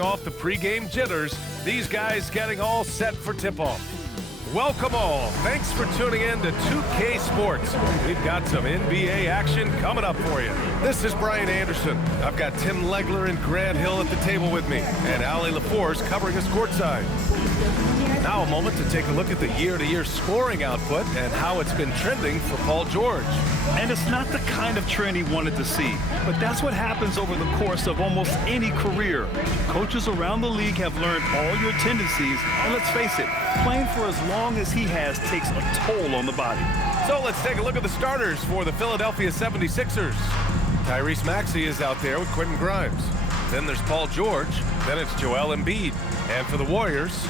Off the pregame jitters, these guys getting all set for tip-off. Welcome all. Thanks for tuning in to 2K Sports. We've got some NBA action coming up for you. This is Brian Anderson. I've got Tim Legler and Grant Hill at the table with me, and Allie LaForce covering us courtside. Now a moment to take a look at the year-to-year scoring output and how it's been trending for Paul George. And it's not the kind of trend he wanted to see, but that's what happens over the course of almost any career. Coaches around the league have learned all your tendencies, and let's face it, playing for as long as he has takes a toll on the body. So let's take a look at the starters for the Philadelphia 76ers. Tyrese Maxey is out there with Quentin Grimes. Then there's Paul George. Then it's Joel Embiid. And for the Warriors,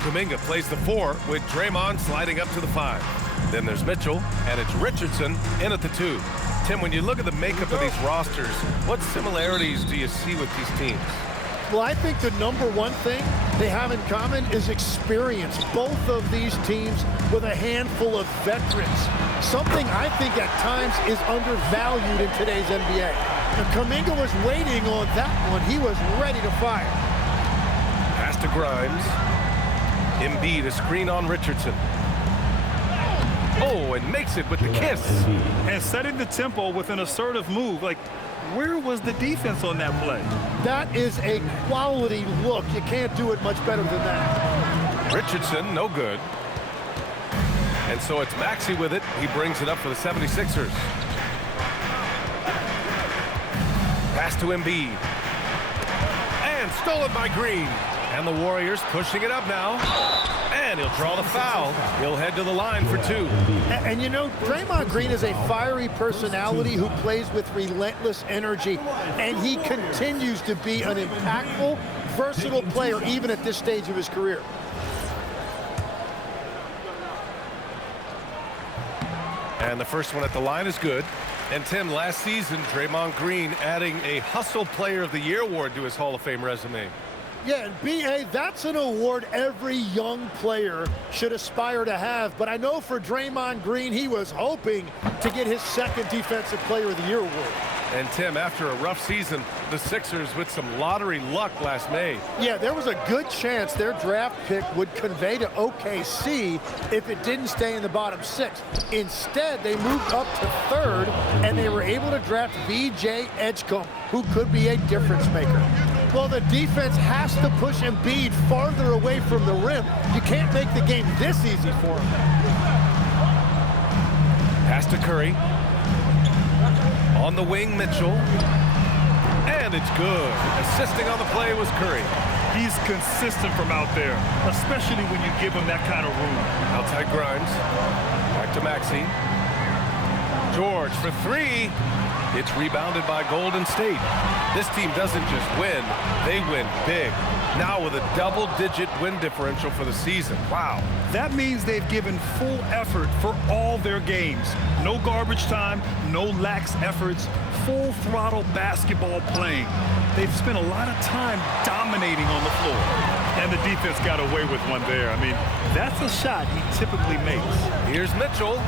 Kuminga plays the 4 with Draymond sliding up to the 5. Then there's Mitchell, and it's Richardson in at the 2. Tim, when you look at the makeup of these rosters, what similarities do you see with these teams? Well, I think the number one thing they have in common is experience. Both of these teams with a handful of veterans. Something I think at times is undervalued in today's NBA. And Kuminga was waiting on that one. He was ready to fire. Pass to Grimes. Embiid, a screen on Richardson. Oh, and makes it with the kiss. And setting the tempo with an assertive move. Like, where was the defense on that play? That is a quality look. You can't do it much better than that. Richardson, no good. And so it's Maxey with it. He brings it up for the 76ers. Pass to Embiid. And stolen by Green. And the Warriors pushing it up now. And he'll draw the foul. He'll head to the line for 2. And you know, Draymond Green is a fiery personality who plays with relentless energy. And he continues to be an impactful, versatile player even at this stage of his career. And the first one at the line is good. And Tim, last season, Draymond Green adding a Hustle Player of the Year award to his Hall of Fame resume. Yeah, and B.A., that's an award every young player should aspire to have. But I know for Draymond Green, he was hoping to get his second Defensive Player of the Year award. And Tim, after a rough season, the Sixers with some lottery luck last May. Yeah, there was a good chance their draft pick would convey to OKC if it didn't stay in the bottom 6. Instead, they moved up to 3rd, and they were able to draft V.J. Edgecombe, who could be a difference maker. Well, the defense has to push Embiid farther away from the rim. You can't make the game this easy for him. Pass to Curry. On the wing, Mitchell. And it's good. Assisting on the play was Curry. He's consistent from out there, especially when you give him that kind of room. Outside Grimes. Back to Maxey. George for 3. It's rebounded by Golden State. This team doesn't just win, they win big. Now with a double-digit win differential for the season. Wow. That means they've given full effort for all their games. No garbage time, no lax efforts, full throttle basketball playing. They've spent a lot of time dominating on the floor. And the defense got away with one there. I mean, that's a shot he typically makes. Here's Mitchell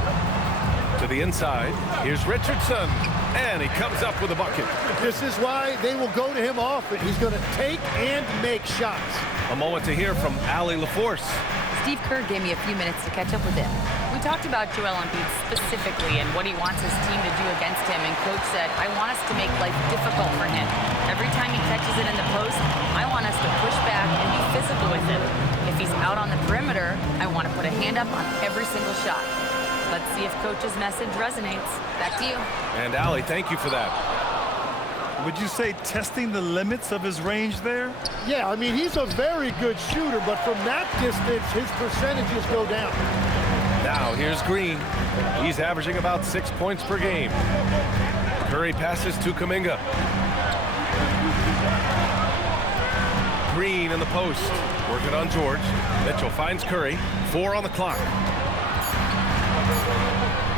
to the inside. Here's Richardson. And he comes up with a bucket. This is why they will go to him often. He's going to take and make shots. A moment to hear from Allie LaForce. Steve Kerr gave me a few minutes to catch up with him. We talked about Joel Embiid specifically and what he wants his team to do against him, and Coach said, I want us to make life difficult for him. Every time he catches it in the post, I want us to push back and be physical with him. If he's out on the perimeter, I want to put a hand up on every single shot. Let's see if Coach's message resonates. Back to you. And Allie, thank you for that. Would you say testing the limits of his range there? Yeah, I mean, he's a very good shooter, but from that distance, his percentages go down. Now, here's Green. He's averaging about 6 points per game. Curry passes to Kuminga. Green in the post. Working on George. Mitchell finds Curry. 4 on the clock.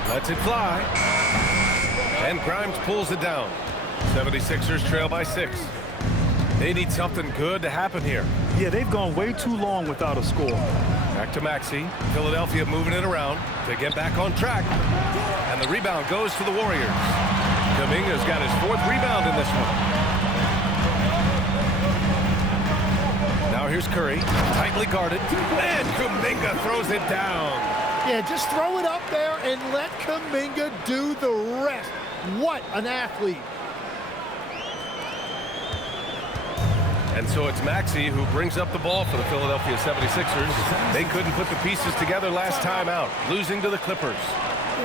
Lets it fly. And Grimes pulls it down. 76ers trail by 6. They need something good to happen here. Yeah, they've gone way too long without a score. Back to Maxey. Philadelphia moving it around to get back on track. And the rebound goes to the Warriors. Kuminga's got his 4th rebound in this one. Here's Curry, tightly guarded, and Kuminga throws it down. Yeah, just throw it up there and let Kuminga do the rest. What an athlete. And so it's Maxey who brings up the ball for the Philadelphia 76ers. They couldn't put the pieces together last time out, losing to the Clippers.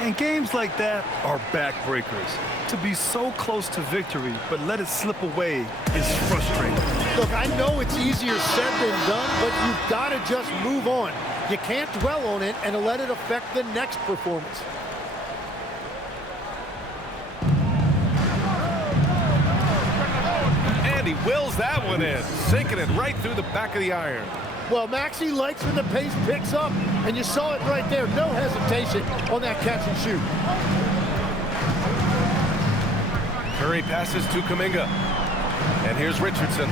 And games like that are backbreakers. To be so close to victory, but let it slip away is frustrating. Look, I know it's easier said than done, but you've got to just move on. You can't dwell on it and let it affect the next performance. And he wills that one in, sinking it right through the back of the iron. Well, Maxey likes when the pace picks up, and you saw it right there. No hesitation on that catch and shoot. Curry passes to Kuminga. And here's Richardson.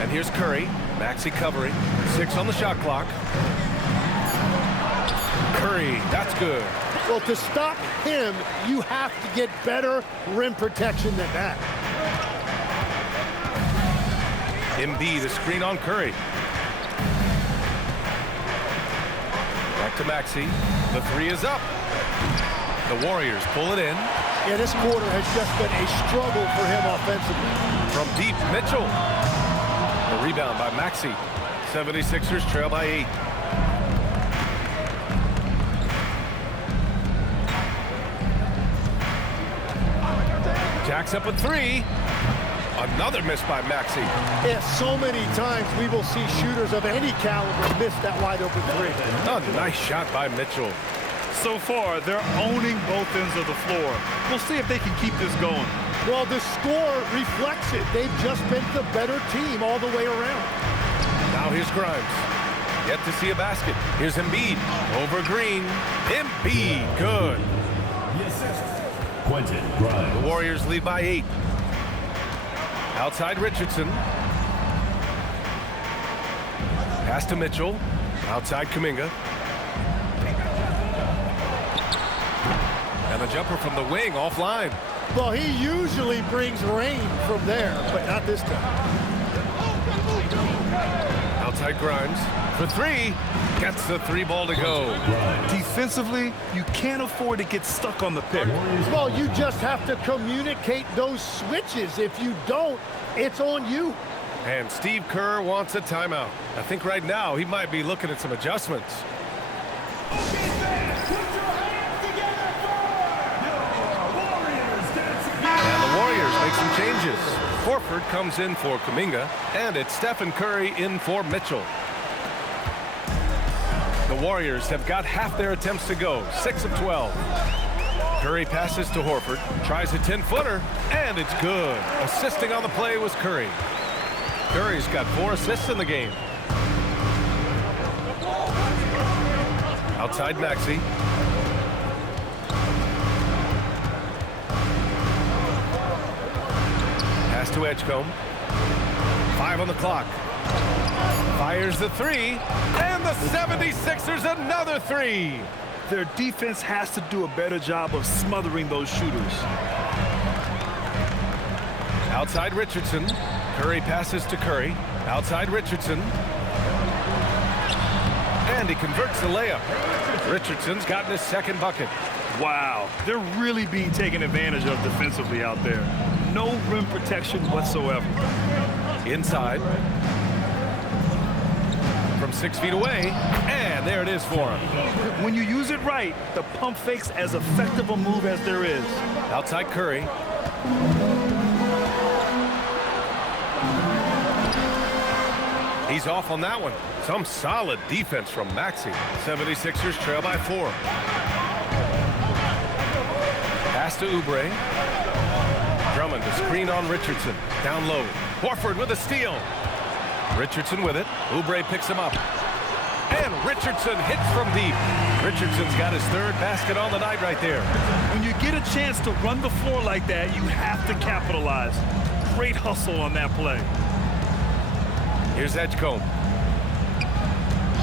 And here's Curry. Maxey covering. 6 on the shot clock. Curry, that's good. Well, to stop him, you have to get better rim protection than that. Embiid, a screen on Curry. Back to Maxey. The 3 is up. The Warriors pull it in. Yeah, this quarter has just been a struggle for him offensively. From deep, Mitchell. The rebound by Maxey. 76ers trail by 8. Jacks up a 3. Another miss by Maxey. Yeah, so many times we will see shooters of any caliber miss that wide open 3. A nice shot by Mitchell. So far, they're owning both ends of the floor. We'll see if they can keep this going. Well, the score reflects it. They've just been the better team all the way around. Now here's Grimes. Yet to see a basket. Here's Embiid. Over Green. Embiid, good. Quentin Grimes. The Warriors lead by 8. Outside Richardson. Pass to Mitchell. Outside Kuminga. And a jumper from the wing offline. Well, he usually brings rain from there, but not this time. Outside Grimes for 3. Gets the 3 ball to go. Defensively, you can't afford to get stuck on the pick. Well, you just have to communicate those switches. If you don't, it's on you. And Steve Kerr wants a timeout. I think right now he might be looking at some adjustments. And the Warriors make some changes. Horford comes in for Kuminga, and it's Stephen Curry in for Mitchell. The Warriors have got half their attempts to go, 6 of 12. Curry passes to Horford, tries a 10-footer, and it's good. Assisting on the play was Curry. Curry's got 4 assists in the game. Outside Maxey. Pass to Edgecombe. 5 on the clock. Fires the 3, and the 76ers another 3. Their defense has to do a better job of smothering those shooters. Outside Richardson. Curry passes to Curry. Outside Richardson. And he converts the layup. Richardson's gotten his second bucket. Wow, they're really being taken advantage of defensively out there. No rim protection whatsoever. Inside. From 6 feet away, and there it is for him. When you use it right, the pump fake's as effective a move as there is. Outside Curry. He's off on that one. Some solid defense from Maxey. 76ers trail by 4. Pass to Oubre. Drummond to screen on Richardson. Down low. Horford with a steal. Richardson with it. Oubre picks him up. And Richardson hits from deep. Richardson's got his 3rd basket on the night right there. When you get a chance to run the floor like that, you have to capitalize. Great hustle on that play. Here's Edgecombe.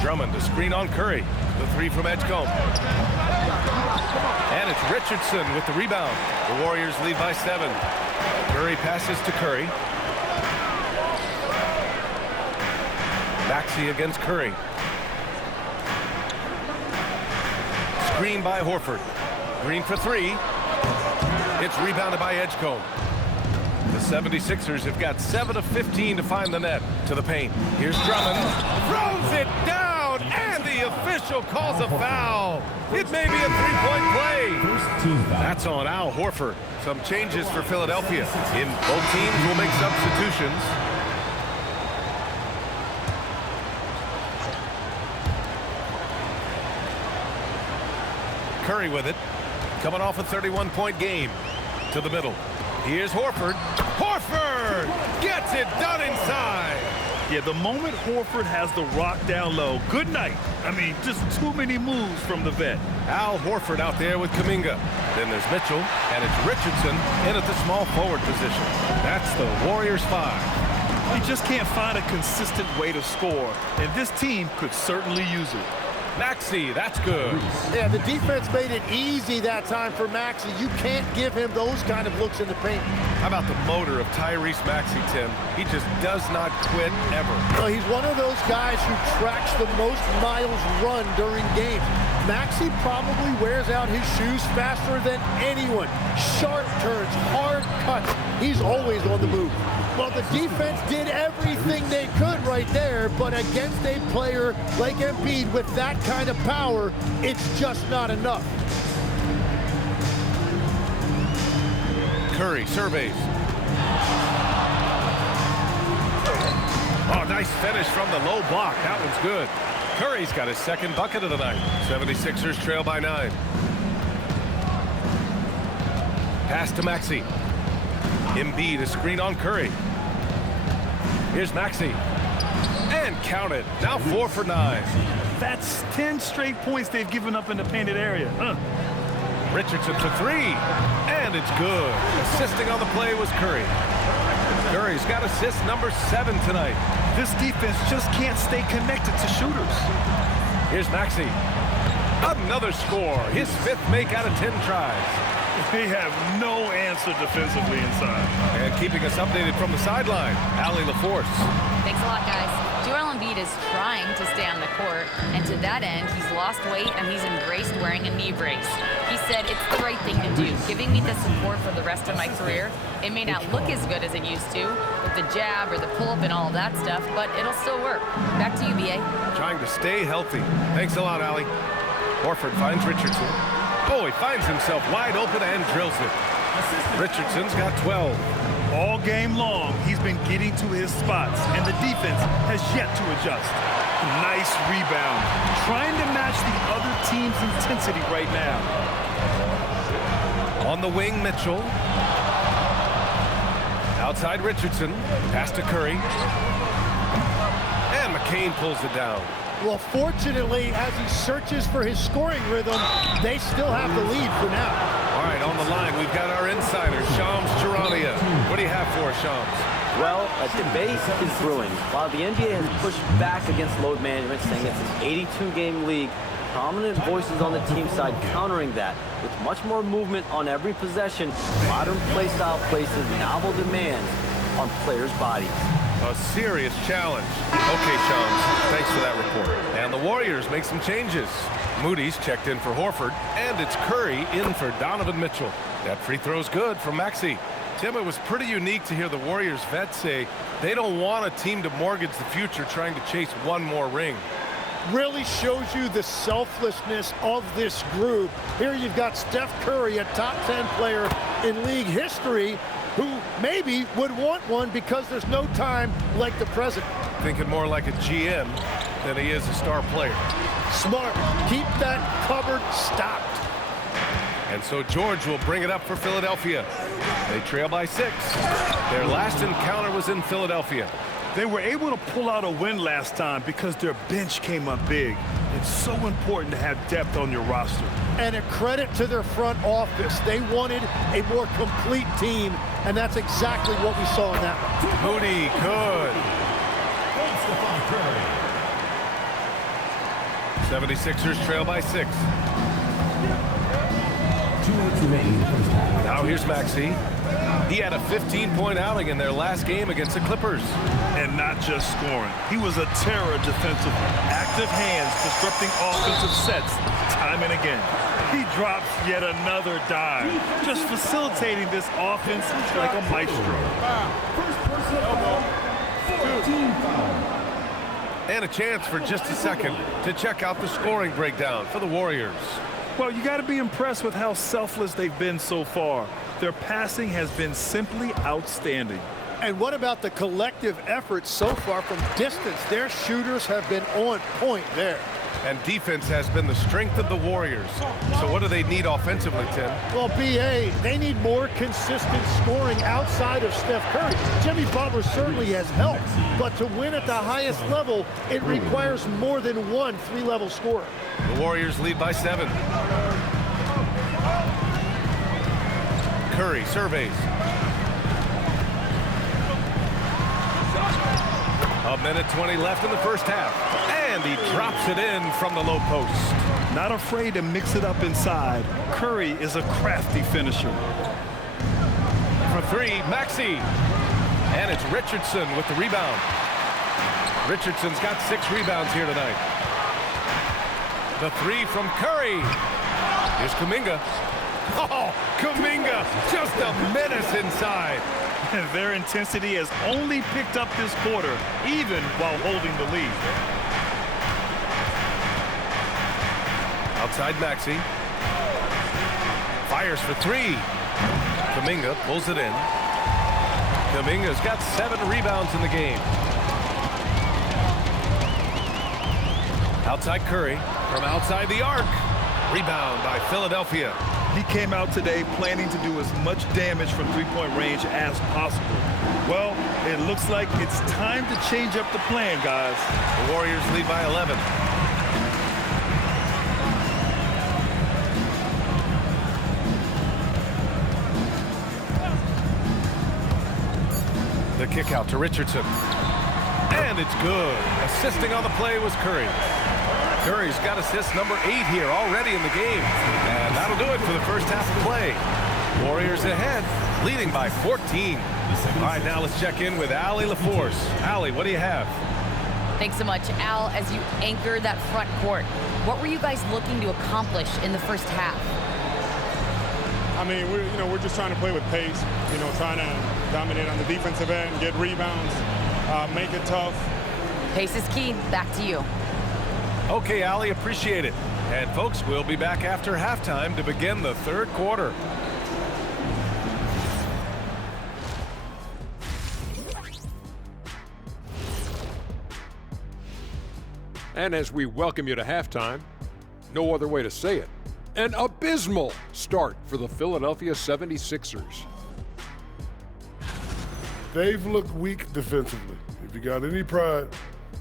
Drummond to screen on Curry. The 3 from Edgecombe. And it's Richardson with the rebound. The Warriors lead by 7. Curry passes to Curry. Maxey against Curry. Screen by Horford. Green for three. It's rebounded by Edgecombe. The 76ers have got 7 of 15 to find the net. To the paint. Here's Drummond. Throws it down, and the official calls a foul. It may be a three-point play. That's on Al Horford. Some changes for Philadelphia. Both teams will make substitutions. Curry with it. Coming off a 31-point game. To the middle. Here's Horford. Horford gets it done inside. Yeah, the moment Horford has the rock down low, good night. I mean, just too many moves from the vet. Al Horford out there with Kuminga. Then there's Mitchell, and it's Richardson in at the small forward position. That's the Warriors 5. He just can't find a consistent way to score, and this team could certainly use it. Maxey, that's good. Yeah, the defense made it easy that time for Maxey. You can't give him those kind of looks in the paint. How about the motor of Tyrese Maxey, Tim? He just does not quit ever. Well, he's one of those guys who tracks the most miles run during games. Maxey probably wears out his shoes faster than anyone. Sharp turns, hard cuts. He's always on the move. Well, the defense did everything they could right there, but against a player like Embiid with that kind of power, it's just not enough. Curry surveys. Oh, nice finish from the low block. That one's good. Curry's got his second bucket of the night. 76ers trail by 9. Pass to Maxey. Embiid, a screen on Curry. Here's Maxey. And count it. Now 4 for 9. That's 10 straight points they've given up in the painted area. Richardson for 3. And it's good. Assisting on the play was Curry. Curry's got assist number 7 tonight. This defense just can't stay connected to shooters. Here's Maxey. Another score. His 5th make out of 10 tries. They have no answer defensively inside. And keeping us updated from the sideline, Allie LaForce. Thanks a lot, guys. Joel Embiid is trying to stay on the court, and to that end, he's lost weight and he's embraced wearing a knee brace. He said, it's the right thing to do, giving me the support for the rest of my career. It may not look as good as it used to, with the jab or the pull-up and all of that stuff, but it'll still work. Back to you, B.A. Trying to stay healthy. Thanks a lot, Allie. Horford finds Richardson. Oh, he finds himself wide open and drills it. Richardson's got 12. All game long, he's been getting to his spots, and the defense has yet to adjust. Nice rebound. Trying to match the other team's intensity right now. On the wing, Mitchell. Outside Richardson. Pass to Curry. And McCain pulls it down. Well, fortunately, as he searches for his scoring rhythm, they still have the lead for now. All right, on the line, we've got our insider, Shams Charania. What do you have for us, Shams? Well, a debate is brewing. While the NBA has pushed back against load management, saying it's an 82-game league, prominent voices on the team side countering that. With much more movement on every possession, modern play style places novel demands on players' bodies. A serious challenge. Okay, Shams, thanks for that report. And the Warriors make some changes. Moody's checked in for Horford, and it's Curry in for Donovan Mitchell. That free throw's good from Maxey. Tim, it was pretty unique to hear the Warriors vets say they don't want a team to mortgage the future trying to chase one more ring. Really shows you the selflessness of this group. Here you've got Steph Curry, a top 10 player in league history, who maybe would want one because there's no time like the present. Thinking more like a GM than he is a star player. Smart. Keep that cupboard stocked. And so George will bring it up for Philadelphia. They trail by 6. Their last encounter was in Philadelphia. They were able to pull out a win last time because their bench came up big. It's so important to have depth on your roster. And a credit to their front office. They wanted a more complete team, and that's exactly what we saw in that one. Moody, good. 76ers trail by 6. Now here's Maxey. He had a 15-point outing in their last game against the Clippers. And not just scoring. He was a terror defensively. Active hands disrupting offensive sets time and again. He drops yet another dive, just facilitating this offense like a maestro. And a chance for just a second to check out the scoring breakdown for the Warriors. Well, you got to be impressed with how selfless they've been so far. Their passing has been simply outstanding. And what about the collective effort so far from distance? Their shooters have been on point there. And defense has been the strength of the Warriors. So what do they need offensively, Tim? Well, B.A., they need more consistent scoring outside of Steph Curry. Jimmy Butler certainly has helped, but to win at the highest level, it requires more than one three-level scorer. The Warriors lead by 7. Curry surveys. A minute 20 left in the first half. And he drops it in from the low post. Not afraid to mix it up inside. Curry is a crafty finisher. For 3, Maxey. And it's Richardson with the rebound. Richardson's got 6 rebounds here tonight. The 3 from Curry. Here's Kuminga. Oh, Kuminga, just a menace inside. And their intensity has only picked up this quarter, even while holding the lead. Outside Maxey. Fires for 3. Kuminga pulls it in. Kuminga's got 7 rebounds in the game. Outside Curry from outside the arc. Rebound by Philadelphia. He came out today planning to do as much damage from three-point range as possible. Well, it looks like it's time to change up the plan, guys. The Warriors lead by 11. The kick out to Richardson. And it's good. Assisting on the play was Curry. Curry's got assist number 8 here already in the game. And that'll do it for the first half of play. Warriors ahead, leading by 14. All right, now let's check in with Allie LaForce. Allie, what do you have? Thanks so much, Al. As you anchor that front court, what were you guys looking to accomplish in the first half? I mean, we're just trying to play with pace, trying to dominate on the defensive end, get rebounds, make it tough. Pace is key. Back to you. Okay, Allie, appreciate it. And folks, we'll be back after halftime to begin the third quarter. And as we welcome you to halftime, no other way to say it, an abysmal start for the Philadelphia 76ers. They've looked weak defensively. If you got any pride,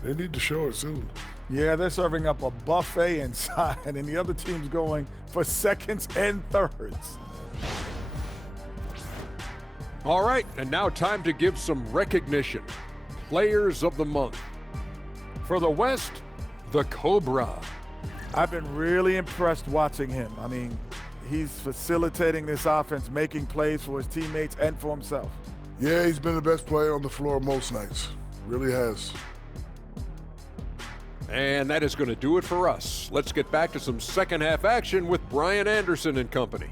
they need to show it soon. Yeah, they're serving up a buffet inside, and the other team's going for seconds and thirds. All right, and now time to give some recognition. Players of the month. For the West, the Cobra. I've been really impressed watching him. I mean, he's facilitating this offense, making plays for his teammates and for himself. Yeah, he's been the best player on the floor most nights. Really has. And that is going to do it for us. Let's get back to some second half action with Brian Anderson and company.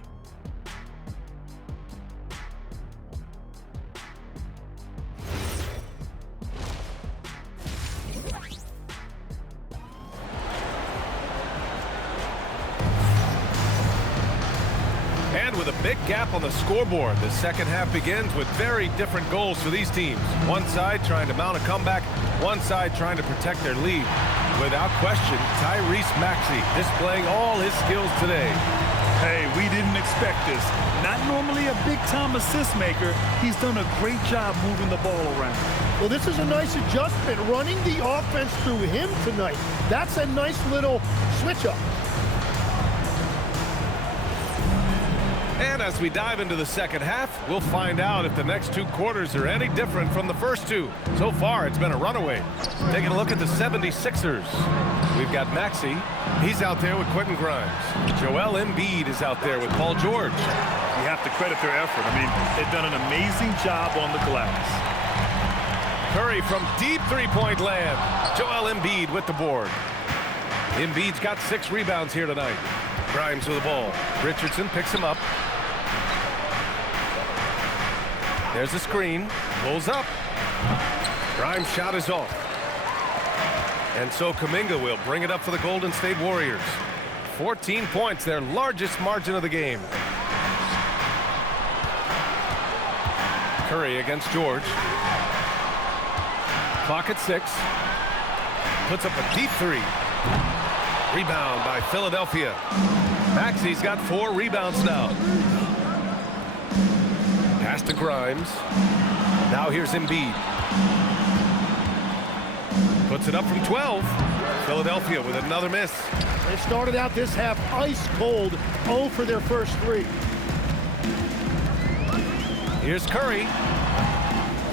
And with a big gap on the scoreboard, the second half begins with very different goals for these teams. One side trying to mount a comeback, one side trying to protect their lead. Without question, Tyrese Maxey displaying all his skills today. Hey, we didn't expect this. Not normally a big-time assist maker, he's done a great job moving the ball around. Well, this is a nice adjustment, running the offense through him tonight. That's a nice little switch-up. And as we dive into the second half, we'll find out if the next 2 quarters are any different from the first 2. So far, it's been a runaway. Taking a look at the 76ers. We've got Maxey. He's out there with Quentin Grimes. Joel Embiid is out there with Paul George. You have to credit their effort. I mean, they've done an amazing job on the glass. Curry from deep three-point land. Joel Embiid with the board. Embiid's got 6 rebounds here tonight. Grimes with the ball. Richardson picks him up. There's a screen. Pulls up. Grimes' shot is off. And so Kuminga will bring it up for the Golden State Warriors. 14 points, their largest margin of the game. Curry against George. Clock at 6. Puts up a deep 3. Rebound by Philadelphia. Maxey's got 4 rebounds now. Pass to Grimes. Now here's Embiid. Puts it up from 12. Philadelphia with another miss. They started out this half ice cold, 0 for their first 3. Here's Curry.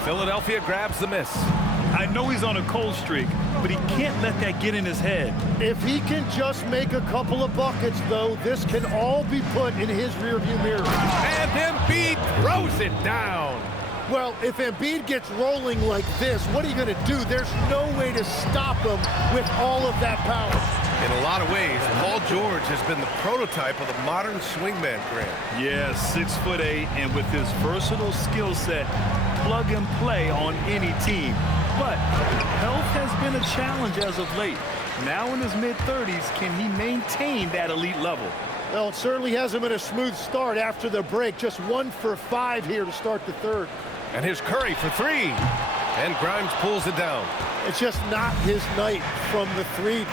Philadelphia grabs the miss. I know he's on a cold streak, but he can't let that get in his head. If he can just make a couple of buckets, though, this can all be put in his rearview mirror. And Embiid throws it down. Well, if Embiid gets rolling like this, what are you going to do? There's no way to stop him with all of that power. In a lot of ways, Paul George has been the prototype of the modern swingman, Grant. Yeah, 6'8", and with his versatile skill set, plug and play on any team. But health has been a challenge as of late. Now in his mid-30s, can he maintain that elite level? Well, it certainly hasn't been a smooth start after the break. Just 1 for 5 here to start the third. And here's Curry for 3. And Grimes pulls it down. It's just not his night from the 3.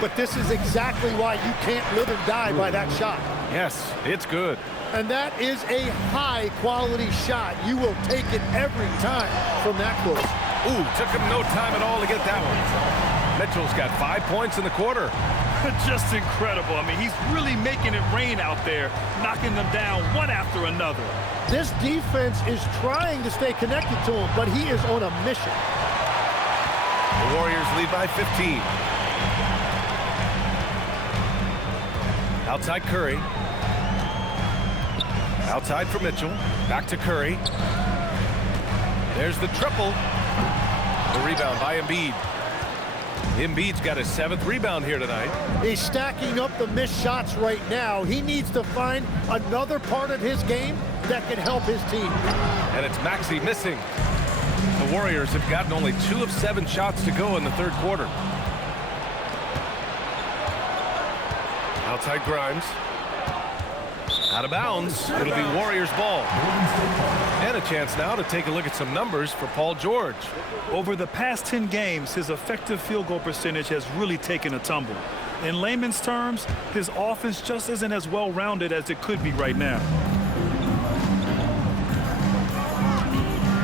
But this is exactly why you can't live and die by that shot. Yes, it's good. And that is a high-quality shot. You will take it every time from that close. Ooh, took him no time at all to get that one. Mitchell's got 5 points in the quarter. Just incredible. I mean, he's really making it rain out there, knocking them down one after another. This defense is trying to stay connected to him, but he is on a mission. The Warriors lead by 15. Outside Curry. Outside for Mitchell. Back to Curry. There's the triple. The rebound by Embiid. Embiid's got his 7th rebound here tonight. He's stacking up the missed shots right now. He needs to find another part of his game that can help his team. And it's Maxey missing. The Warriors have gotten only 2 of 7 shots to go in the third quarter. Outside Grimes. Out of bounds. It'll be Warriors ball. And a chance now to take a look at some numbers for Paul George. Over the past 10 games, his effective field goal percentage has really taken a tumble. In layman's terms, his offense just isn't as well-rounded as it could be right now.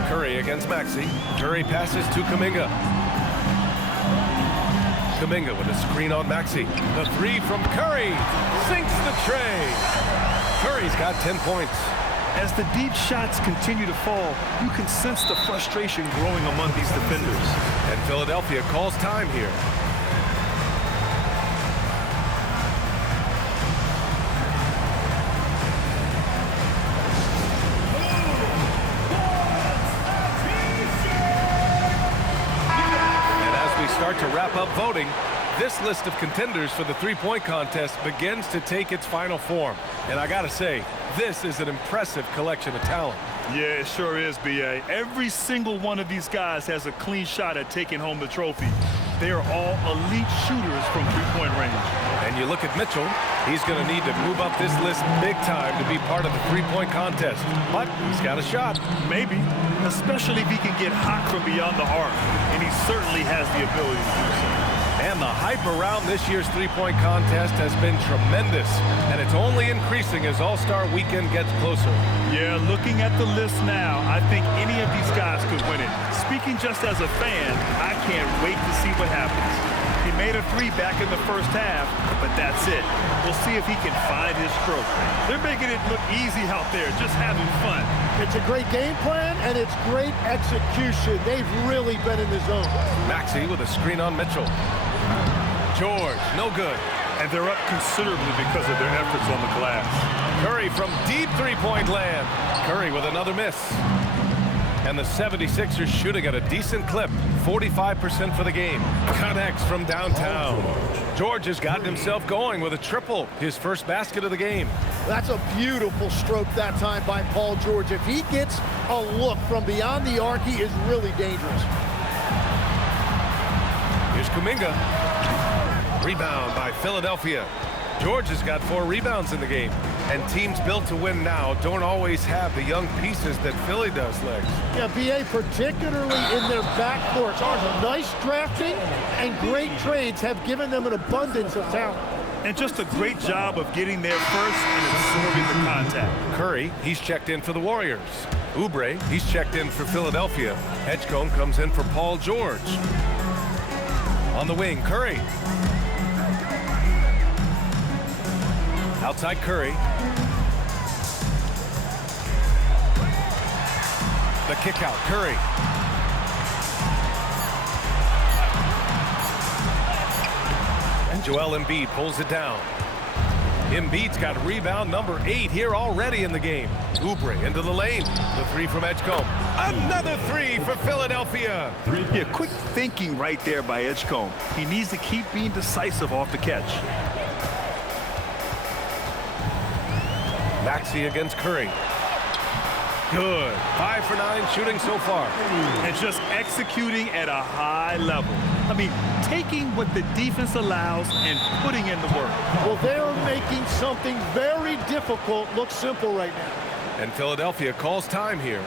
Curry against Maxey. Curry passes to Kuminga. Kuminga with a screen on Maxey. The 3 from Curry sinks the tray. Curry's got 10 points. As the deep shots continue to fall, you can sense the frustration growing among these defenders. And Philadelphia calls time here. And as we start to wrap up voting, this list of contenders for the three-point contest begins to take its final form. And I gotta say, this is an impressive collection of talent. Yeah, it sure is, B.A. Every single one of these guys has a clean shot at taking home the trophy. They are all elite shooters from three-point range. And you look at Mitchell, he's gonna need to move up this list big time to be part of the three-point contest. But he's got a shot. Maybe, especially if he can get hot from beyond the arc. And he certainly has the ability to do so. And the hype around this year's three-point contest has been tremendous. And it's only increasing as All-Star Weekend gets closer. Yeah, looking at the list now, I think any of these guys could win it. Speaking just as a fan, I can't wait to see what happens. made a three back in the first half, but that's it. We'll see if he can find his stroke. They're making it look easy out there, just having fun. It's a great game plan, and it's great execution. They've really been in the zone. Maxey with a screen on Mitchell. George, no good. And they're up considerably because of their efforts on the glass. Curry from deep three-point land. Curry with another miss. And the 76ers shooting at a decent clip, 45% for the game. Connects from downtown. George has gotten himself going with a triple, his first basket of the game. That's a beautiful stroke that time by Paul George. If he gets a look from beyond the arc, he is really dangerous. Here's Kuminga. Rebound by Philadelphia. George has got 4 rebounds in the game. And teams built to win now don't always have the young pieces that Philly does, Legs. Yeah, BA, particularly in their backcourt. Nice drafting and great trades have given them an abundance of talent. And just a great job of getting there first and absorbing the contact. Curry, he's checked in for the Warriors. Oubre, he's checked in for Philadelphia. Edgecombe comes in for Paul George. On the wing, Curry. Outside Curry. The kick out, Curry. And Joel Embiid pulls it down. Embiid's got rebound number 8 here already in the game. Oubre into the lane. The three from Edgecombe. Another three for Philadelphia. Yeah, quick thinking right there by Edgecombe. He needs to keep being decisive off the catch. Maxey against Curry. Good. 5 for 9 shooting so far. And just executing at a high level. I mean, taking what the defense allows and putting in the work. Well, they're making something very difficult look simple right now. And Philadelphia calls time here.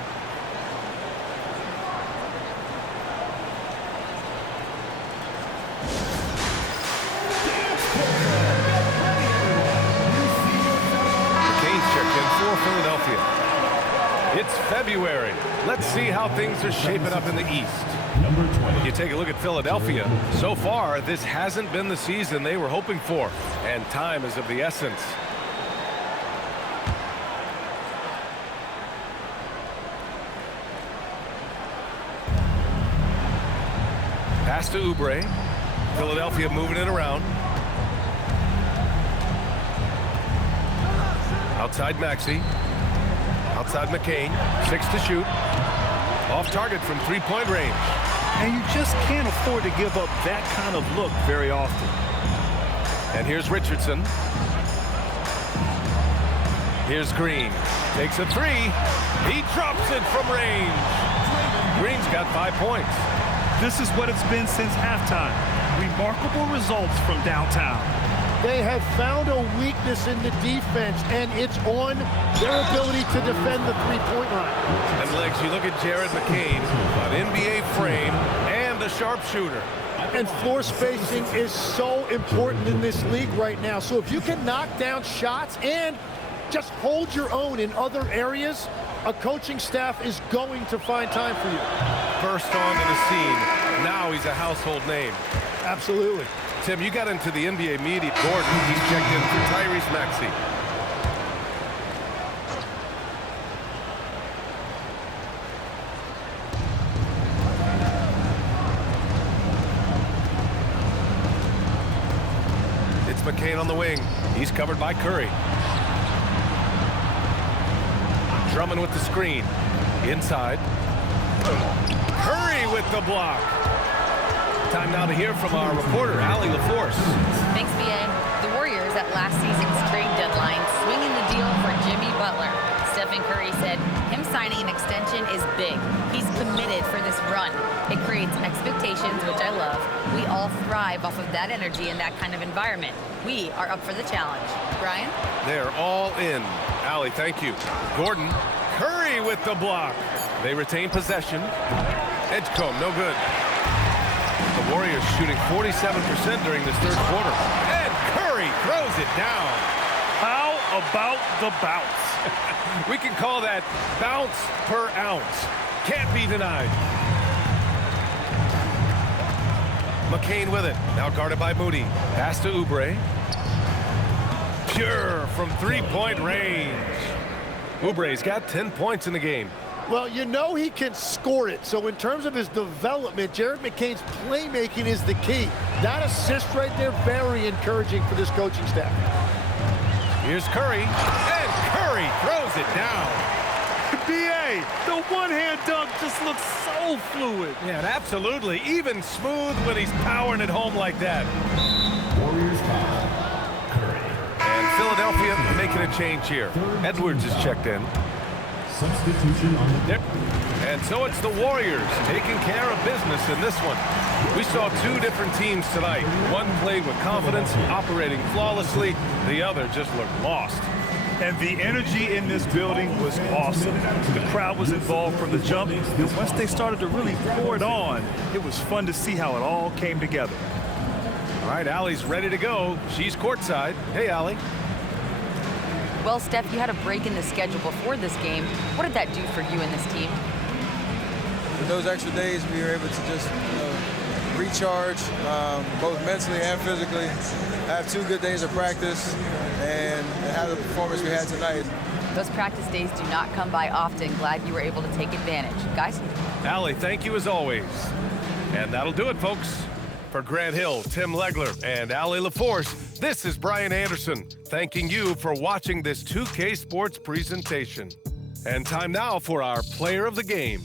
Philadelphia. It's February. Let's see how things are shaping up in the East. You take a look at Philadelphia. So far, this hasn't been the season they were hoping for, and time is of the essence. Pass to Oubre. Philadelphia moving it around. Outside Maxey. Outside McCain. 6 to shoot. Off target from three-point range. And you just can't afford to give up that kind of look very often. And here's Richardson. Here's Green. Takes a three. He drops it from range. Green's got 5 points. This is what it's been since halftime. Remarkable results from downtown. They have found a weakness in the defense, and it's on their ability to defend the three-point line. And Legs, you look at Jared McCain, an NBA frame and a sharpshooter. And floor spacing is so important in this league right now. So if you can knock down shots and just hold your own in other areas, a coaching staff is going to find time for you. Burst onto the scene. Now he's a household name. Absolutely. Tim, you got into the NBA media. Gordon, he's checked in for Tyrese Maxey. It's McCain on the wing. He's covered by Curry. Drummond with the screen. Inside. Curry with the block. Time now to hear from our reporter, Allie LaForce. Thanks, BA. The Warriors at last season's trade deadline swinging the deal for Jimmy Butler. Stephen Curry said him signing an extension is big. He's committed for this run. It creates expectations, which I love. We all thrive off of that energy in that kind of environment. We are up for the challenge. Brian? They're all in. Allie, thank you. Gordon, Curry with the block. They retain possession. Edgecombe, no good. The Warriors shooting 47% during this third quarter. And Curry throws it down. How about the bounce? We can call that bounce per ounce. Can't be denied. McCain with it. Now guarded by Moody. Pass to Oubre. Pure from three-point range. Oubre's got 10 points in the game. Well, you know he can score it. So in terms of his development, Jared McCain's playmaking is the key. That assist right there, very encouraging for this coaching staff. Here's Curry, and Curry throws it down. B.A., the one-hand dunk just looks so fluid. Yeah, absolutely. Even smooth when he's powering it home like that. Warriors foul. Curry. And Philadelphia making a change here. Edwards is checked in. Substitution on the... And so it's the Warriors taking care of business in this one. We saw two different teams tonight. One played with confidence, operating flawlessly. The other just looked lost. And the energy in this building was awesome. The crowd was involved from the jump, and once they started to really pour it on, it was fun to see how it all came together. All right, Allie's ready to go. She's courtside. Hey, Allie. Well, Steph, you had a break in the schedule before this game. What did that do for you and this team? With those extra days, we were able to just recharge, both mentally and physically, have 2 good days of practice, and have the performance we had tonight. Those practice days do not come by often. Glad you were able to take advantage. Guys? Allie, thank you as always. And that'll do it, folks. For Grant Hill, Tim Legler, and Allie LaForce, this is Brian Anderson, thanking you for watching this 2K Sports presentation. And time now for our Player of the Game.